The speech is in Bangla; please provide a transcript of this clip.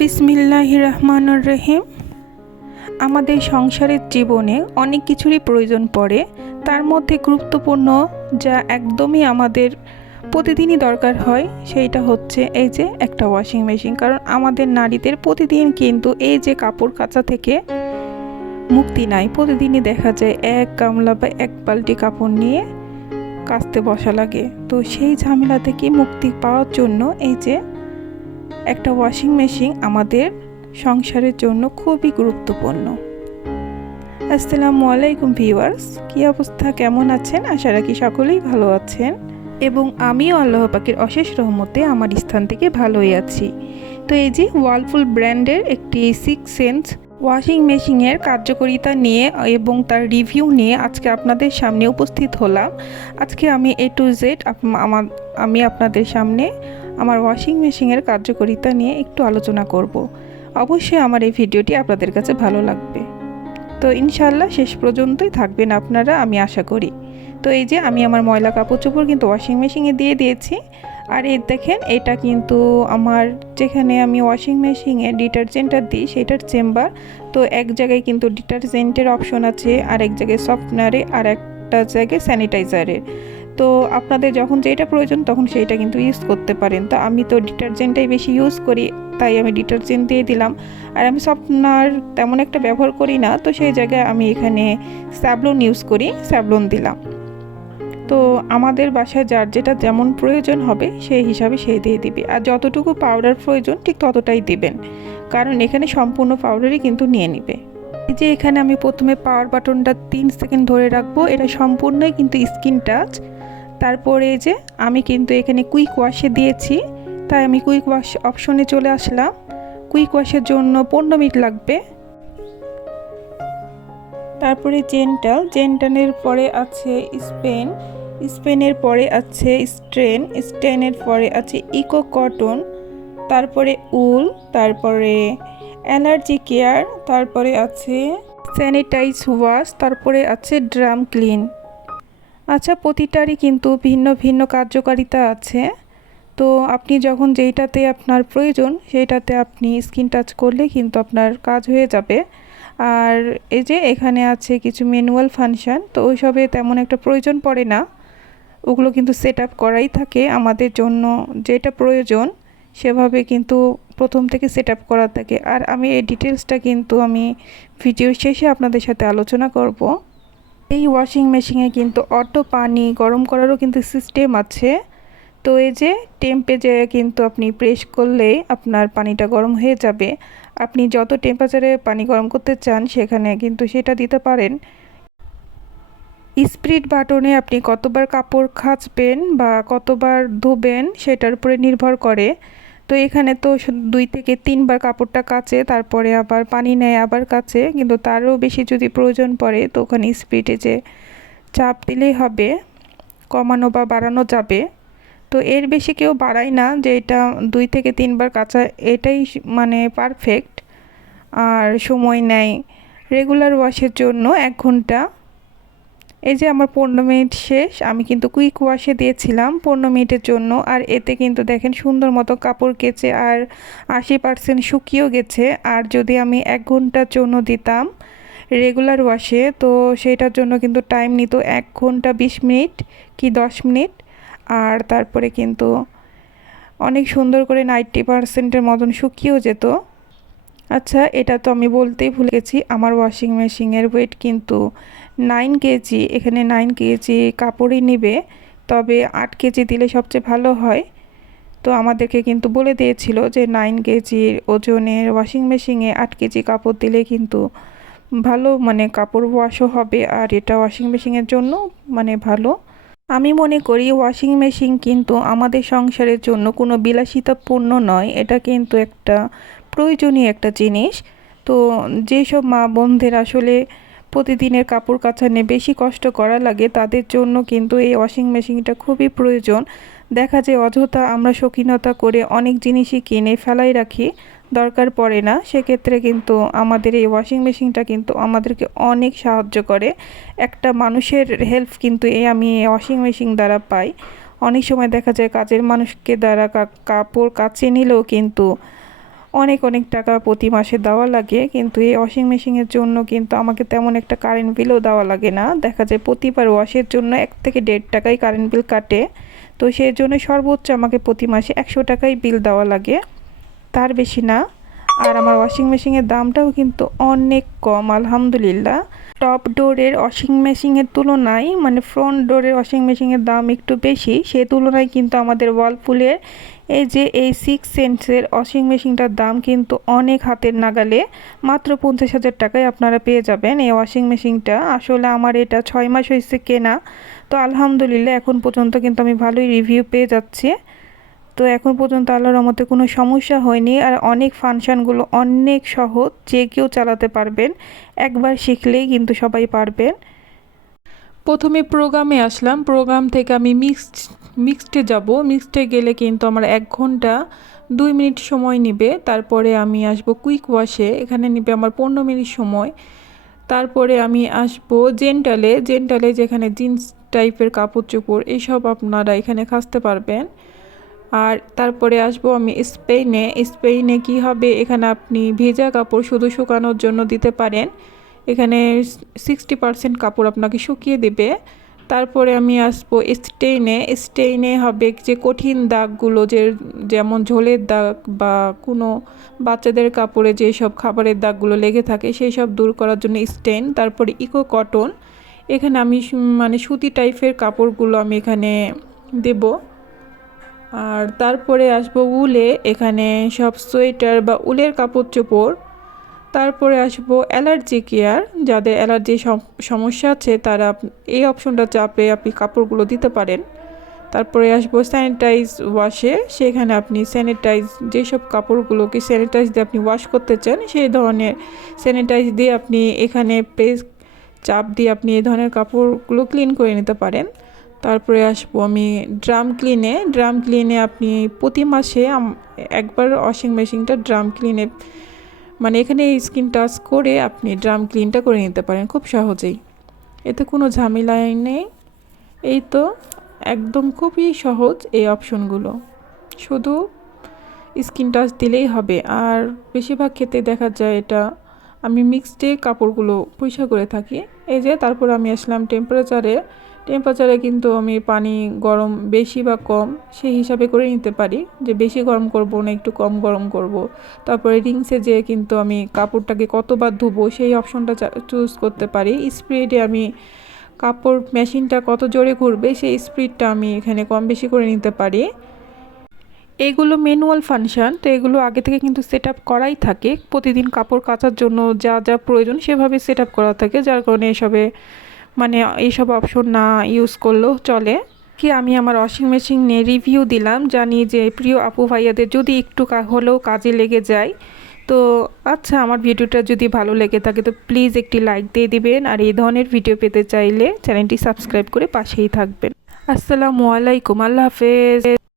বিসমিল্লাহির রহমানির রহিম। আমাদের সংসারের জীবনে অনেক কিছুরই প্রয়োজন পড়ে, তার মধ্যে গুরুত্বপূর্ণ যা একদমই আমাদের প্রতিদিনই দরকার হয় সেইটা হচ্ছে এই যে একটা ওয়াশিং মেশিন। কারণ আমাদের নারীদের প্রতিদিন কিন্তু এই যে কাপড় কাচা থেকে মুক্তি নাই। প্রতিদিনই দেখা যায় এক গামলা বা এক বালতি কাপড় নিয়ে কাচতে বসা লাগে। তো সেই ঝামেলা থেকে মুক্তি পাওয়ার জন্য এই যে একটা ওয়াশিং মেশিন আমাদের সংসারের জন্য খুবই গুরুত্বপূর্ণ। আসসালামু আলাইকুম ভিউয়ার্স, কী অবস্থা, কেমন আছেন? আশা রাখি সকলেই ভালো আছেন এবং আমিও আল্লাহ পাকের অশেষ রহমতে আমার স্থান থেকে ভালোই আছি। তো এই যে ওয়ালপুল ব্র্যান্ডের একটি 6 সেন্স ওয়াশিং মেশিনের কার্যকারিতা নিয়ে এবং তার রিভিউ নিয়ে আজকে আপনাদের সামনে উপস্থিত হলাম। আজকে আমি A to Z আমি আপনাদের সামনে আমার ওয়াশিং মেশিনের কার্যকারিতা নিয়ে একটু আলোচনা করব। অবশ্যই আমার এই ভিডিওটি আপনাদের কাছে ভালো লাগবে। তো ইনশাআল্লাহ শেষ পর্যন্তই থাকবেন আপনারা, আমি আশা করি। তো এই যে আমি আমার ময়লা কাপড় চোপড় কিন্তু ওয়াশিং মেশিনে দিয়ে দিয়েছি। আর এই দেখেন, এটা কিন্তু আমার যেখানে আমি ওয়াশিং মেশিনে ডিটারজেন্টটা দিই সেটার চেম্বার। তো এক জায়গায় কিন্তু ডিটারজেন্টের অপশন আছে, আর এক জায়গায় সফটনারে, আর একটা জায়গায় স্যানিটাইজারের। তো আপনাদের যখন যেটা প্রয়োজন তখন সেইটা কিন্তু ইউজ করতে পারেন। তো আমি তো ডিটারজেন্টটাই বেশি ইউজ করি, তাই আমি ডিটারজেন্ট দিয়ে দিলাম। আর আমি সফটনার তেমন একটা ব্যবহার করি না, তো সেই জায়গায় আমি এখানে স্যাভলন ইউজ করি, স্যাভলন দিলাম। তো আমাদের বাসায় যার যেটা যেমন প্রয়োজন হবে সেই হিসাবে সে দিয়ে দিবে। আর যতটুকু পাউডার প্রয়োজন ঠিক ততটাই দিবেন, কারণ এখানে সম্পূর্ণ পাউডারই কিন্তু নিয়ে নিবে। এই যে এখানে আমি প্রথমে পাওয়ার বাটনটা 3 সেকেন্ড ধরে রাখবো, এটা সম্পূর্ণই কিন্তু স্কিন টাচ। তারপরে এই যে আমি কিন্তু এখানে কুইক ওয়াশে দিয়েছি, তাই আমি কুইক ওয়াশ অপশনে চলে আসলাম। কুইক ওয়াশের জন্য 15 মিনিট লাগবে। তারপরে জেন্টালের পরে আছে স্পেনের পরে আছে স্ট্রেনের পরে আছে ইকো কটন, তারপরে উল, তারপরে এনার্জি কেয়ার, তারপরে আছে স্যানিটাইজ ওয়াশ, তারপরে আছে ড্রাম ক্লিন। আচ্ছা, প্রতিটারই কিন্তু ভিন্ন ভিন্ন কার্যকারিতা আছে। তো আপনি যখন যেইটাতে আপনার প্রয়োজন সেইটাতে আপনি স্কিন টাচ করলে কিন্তু আপনার কাজ হয়ে যাবে। আর এই যে এখানে আছে কিছু ম্যানুয়াল ফাংশন, তো ওইসবে তেমন একটা প্রয়োজন পড়ে না, ওগুলো কিন্তু সেট আপ করাই থাকে। আমাদের জন্য যেটা প্রয়োজন সেভাবে কিন্তু প্রথম থেকে সেট আপ করা থাকে। আর আমি এই ডিটেলসটা কিন্তু আমি ভিডিও শেষে আপনাদের সাথে আলোচনা করব। এই ওয়াশিং মেশিনে কিন্তু অটো পানি গরম করারও কিন্তু সিস্টেম আছে। তো এই যে টেম্পে কিন্তু আপনি প্রেস করলেই আপনার পানিটা গরম হয়ে যাবে। আপনি যত টেম্পারেচারে পানি গরম করতে চান সেখানে কিন্তু সেটা দিতে পারেন। স্পিড বাটনে আপনি কতবার কাপড় কাচবেন বা কতবার ধুবেন সেটার উপরে নির্ভর করে। তো এখানে তো 2 থেকে 3 বার কাপড়টা কাচে, তারপরে আবার পানি নেয়, আবার কাচে। কিন্তু তারও বেশি যদি প্রয়োজন পড়ে তো ওখানে স্পিডে যে চাপ দিলেই হবে, কমানো বা বাড়ানো যাবে। তো এর বেশি কেউ বাড়ায় না, যে এটা 2 থেকে 3 বার কাচা এটাই মানে পারফেক্ট। আর সময় নেয় রেগুলার ওয়াশের জন্য 1 ঘন্টা। এই যে আমার 15 মিনিট শেষ, আমি কিন্তু কুইক ওয়াশে দিয়েছিলাম 15 মিনিটের জন্য। আর এতে কিন্তু দেখেন সুন্দর মতো কাপড় কেচে আর 80% শুকিয়েও গেছে। আর যদি আমি 1 ঘন্টার জন্য দিতাম রেগুলার ওয়াশে তো সেটার জন্য কিন্তু টাইম নিত 1 ঘন্টা 20 মিনিট কি 10 মিনিট। আর তারপরে কিন্তু অনেক সুন্দর করে 90%-এর মতন শুকিয়েও যেত। আচ্ছা, এটা তো আমি বলতেই ভুলে গেছি, আমার ওয়াশিং মেশিনের ওয়েট কিন্তু 9 কেজি। এখানে 9 কেজি কাপড়ই নেবে, তবে 8 কেজি দিলে সবচেয়ে ভালো হয়। তো আমাদেরকে কিন্তু বলে দিয়েছিল যে 9 কেজির ওজনের ওয়াশিং মেশিনে 8 কেজি কাপড় দিলে কিন্তু ভালো, মানে কাপড় ওয়াশও হবে। আর এটা ওয়াশিং মেশিনের জন্য মানে ভালো। আমি মনে করি ওয়াশিং মেশিন কিন্তু আমাদের সংসারের জন্য কোনো বিলাসিতাপূর্ণ নয়, এটা কিন্তু একটা প্রয়োজনীয় একটা জিনিস। তো যেসব মা বোনদের আসলে প্রতিদিনের কাপড় কাচা নিয়ে বেশি কষ্ট করা লাগে তাদের জন্য কিন্তু এই ওয়াশিং মেশিনটা খুবই প্রয়োজন। দেখা যায় অযথা আমরা শৌখিনতা করে অনেক জিনিসই কিনে ফেলাই রাখি, দরকার পড়ে না। সেক্ষেত্রে কিন্তু আমাদের এই ওয়াশিং মেশিনটা কিন্তু আমাদেরকে অনেক সাহায্য করে। একটা মানুষের হেল্প কিন্তু আমি ওয়াশিং মেশিন দ্বারা পাই। অনেক সময় দেখা যায় কাজের মানুষকে দ্বারা কাপড় কাচে নিলেও কিন্তু অনেক অনেক টাকা প্রতি মাসে দেওয়া লাগে, কিন্তু এই ওয়াশিং মেশিনের জন্য কিন্তু আমাকে তেমন একটা কারেন্ট বিলও দেওয়া লাগে না। দেখা যায় প্রতিবার ওয়াশের জন্য 1 থেকে 1.5 টাকাই কারেন্ট বিল কাটে। তো সেই জন্য সর্বোচ্চ আমাকে প্রতি মাসে 100 টাকাই বিল দেওয়া লাগে, তার বেশি না। আর আমার ওয়াশিং মেশিনের দামটাও কিন্তু অনেক কম আলহামদুলিল্লাহ। টপ ডোরের ওয়াশিং মেশিনের তুলনায় মানে ফ্রন্ট ডোরের ওয়াশিং মেশিনের দাম একটু বেশি, সেই তুলনায় কিন্তু আমাদের ওয়ালপুলের এই যে এই 6 সেন্টসের ওয়াশিং মেশিনটার দাম কিন্তু অনেক হাতের নাগালে। মাত্র 50,000 টাকায় আপনারা পেয়ে যাবেন এই ওয়াশিং মেশিনটা। আসলে আমার এটা 6 মাস হয়েছে কেনা, তো আলহামদুলিল্লাহ এখন পর্যন্ত কিন্তু আমি ভালোই রিভিউ পেয়ে যাচ্ছি। তো এখন পর্যন্ত আল্লাহর রহমতে কোনো সমস্যা হয়নি। আর অনেক ফাংশনগুলো অনেক সহজ, যে কেউ চালাতে পারবেন, একবার শিখলেই কিন্তু সবাই পারবেন। প্রথমে প্রোগ্রামে আসলাম, প্রোগ্রাম থেকে আমি মিক্সডে যাব। মিক্সডে গেলে কিন্তু আমার 1 ঘন্টা 2 মিনিট সময় নেবে। তারপরে আমি আসব কুইক ওয়াশে, এখানে নেবে আমার 15 মিনিট সময়। তারপরে আমি আসব জেন্টালে যেখানে জিন্স টাইপের কাপড় চোপড় এইসব আপনারা এখানে কাচতে পারবেন। আর তারপরে আসবো আমি স্পেনে কি হবে, এখানে আপনি ভেজা কাপড় শুধু শুকানোর জন্য দিতে পারেন। এখানে 60% কাপড় আপনাকে শুকিয়ে দেবে। তারপরে আমি আসবো স্টেইনে হবে যে কঠিন দাগগুলো, যেমন ঝোলের দাগ বা কোনো বাচ্চাদের কাপড়ে যেসব খাবারের দাগগুলো লেগে থাকে সেই সব দূর করার জন্য স্টেইন। তারপরে ইকো কটন, এখানে আমি মানে সুতি টাইপের কাপড়গুলো আমি এখানে দেব। আর তারপরে আসবো এখানে সব সোয়েটার বা উলের কাপড় চোপড়। তারপরে আসবো অ্যালার্জি কেয়ার, যাদের অ্যালার্জি সমস্যা আছে তারা এই অপশনটা চাপে আপনি কাপড়গুলো দিতে পারেন। তারপরে আসবো স্যানিটাইজ ওয়াশে, সেখানে আপনি যেসব কাপড়গুলোকে স্যানিটাইজ দিয়ে আপনি ওয়াশ করতে চান সেই ধরনের স্যানিটাইজ দিয়ে আপনি এখানে চাপ দিয়ে আপনি এই ধরনের কাপড়গুলো ক্লিন করে নিতে পারেন। তারপরে আসবো আমি ড্রাম ক্লিনে আপনি প্রতি মাসে একবার ওয়াশিং মেশিনটা ড্রাম ক্লিনে মানে এখানে স্কিন টাচ করে আপনি ড্রাম ক্লিনটা করে নিতে পারেন খুব সহজেই, এতে কোনো ঝামেলাই নেই। এই তো একদম খুবই সহজ এই অপশনগুলো, শুধু স্কিন টাচ দিলেই হবে। আর বেশিরভাগ ক্ষেত্রে দেখা যায় এটা আমি মিক্সডে কাপড়গুলো পরিষ্কার করে থাকি। এই যে তারপর আমি আসলাম টেম্পারেচারে কিন্তু আমি পানি গরম বেশি বা কম সেই হিসাবে করে নিতে পারি, যে বেশি গরম করব না একটু কম গরম করব। তারপরে রিংসে যে কিন্তু আমি কাপড়টাকে কতবার ধুবো সেই অপশনটা চুজ করতে পারি। স্পিডে আমি কাপড় মেশিনটা কত জোরে ঘুরবে সেই স্পিডটা আমি এখানে কম বেশি করে নিতে পারি। এগুলো ম্যানুয়াল ফাংশন, তো এগুলো আগে থেকে কিন্তু সেট আপ করাই থাকে। প্রতিদিন কাপড় কাচার জন্য যা যা প্রয়োজন সেভাবে সেট আপ করা থাকে, যার কারণে এইসব অপশন না ইউজ করলেও চলে। কি আমি আমার ওয়াশিং মেশিন নিয়ে রিভিউ দিলাম, জানি যে প্রিয় আপু ভাইয়াদের যদি একটু হলেও কাজে লেগে যায়। তো আচ্ছা, আমার ভিডিওটা যদি ভালো লেগে থাকে তো প্লিজ একটি লাইক দিয়ে দিবেন। আর এই ধরনের ভিডিও পেতে চাইলে চ্যানেলটি সাবস্ক্রাইব করে পাশেই থাকবেন। আসসালামু আলাইকুম, আল্লাহ হাফেজ।